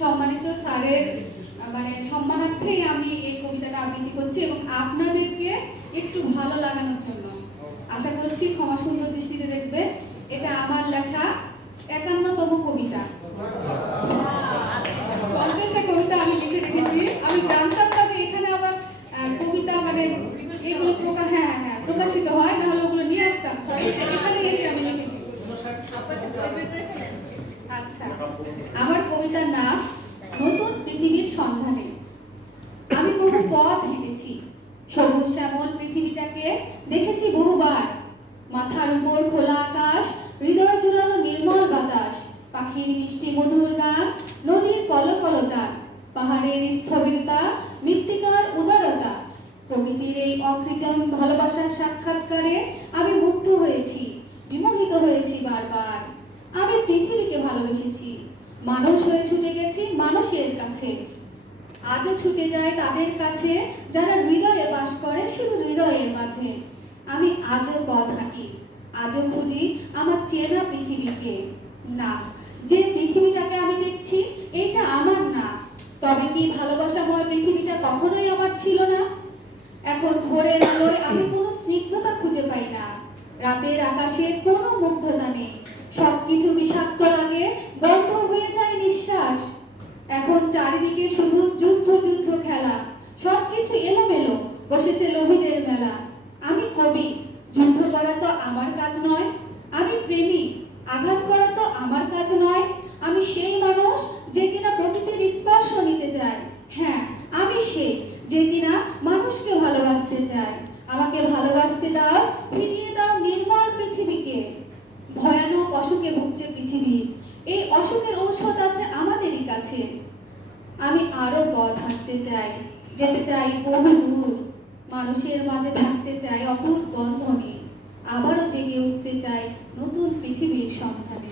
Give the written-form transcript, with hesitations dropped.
সম্মানিত স্যারের মানে সম্মানার্থেই আমি এই কবিতাটা আবৃত্তি করছি এবং আপনাদেরকে একটু ভালো লাগানোর জন্য। আশা করছি ক্ষমা সুন্দর দৃষ্টিতে দেখবে। এটা আমার লেখা ৫১তম কবিতা। ৫০টা কবিতা আমি লিখে রেখেছি। আমি জানতাম না যে এখানে আবার কবিতা মানে এগুলো প্রকাশিত হয়, না হলে ওগুলো নিয়ে আসতাম। সরি, এখানে এসে আমি লিখেছি। আচ্ছা, আমার কবিতার নাম নতুন পৃথিবীর সন্ধানে। আমি বহু পথ হেঁটেছি, সবুজ শ্যামল পৃথিবীটাকে দেখেছি বহুবার। মাথার উপর খোলা আকাশ, হৃদয় জুড়ানো নির্মল বাতাস, পাখির মিষ্টি মধুর গান, নদীর কলকলতা, পাহাড়ের স্থবিরতা, মৃত্তিকার উদারতা। প্রকৃতির এই অকৃত্রিম ভালোবাসার সাক্ষাৎকারে আমি মুগ্ধ হয়েছি, বিমোহিত হয়েছি বারবার। আমি পৃথিবীকে ভালোবেসেছি, মানুষ হয়ে ছুটে গেছি মানুষের কাছে। আজও ছুটে যায় তাদের কাছে যারা হৃদয়ে বাস করে, শুধু হৃদয়ের মাঝে। আমি আজও পথ হাঁটি, আজও খুঁজি আমার চেনা পৃথিবীকে। না, যে পৃথিবীটাকে আমি দেখছি এটা আমার না। তবে কি ভালোবাসাময় পৃথিবীটা কখনোই আমার ছিল না? এখন ভোরের আলোয় আমি কোনো স্নিগ্ধতা খুঁজে পাই না, রাতের আকাশে কোনো মুগ্ধতা নেই। সবকিছু বিষাক্ত লাগে, বন্ধ হয়ে যায় নিঃশ্বাস। এখন চারিদিকে শুধু যুদ্ধ যুদ্ধ খেলা, সবকিছু এলোমেলো, বসেছে লোভীদের মেলা। আমি কবি, যুদ্ধ করা তো আমার কাজ নয়। আমি প্রেমী, আঘাত করা তো আমার কাজ নয়। আমি সেই মানুষ যে কিনা প্রকৃতির স্পর্শ নিতে চায়। হ্যাঁ, আমি সেই যে কিনা মানুষকে ভালোবাসতে চায়। আমাকে ভালোবাসতে দাও, ফিরিয়ে দাও নির্মল পৃথিবীকে। ভয়ানক অসুখে ভুগছে পৃথিবী, এই অসুখের ঔষধ আছে আমাদেরই কাছে। আমি আরো পথ হাঁটতে চাই, যেতে চাই বহু দূর, মানুষের মাঝে থাকতে চাই অটুট বন্ধনে, আবারও জেগে উঠতে চাই নতুন পৃথিবীর সন্ধানে।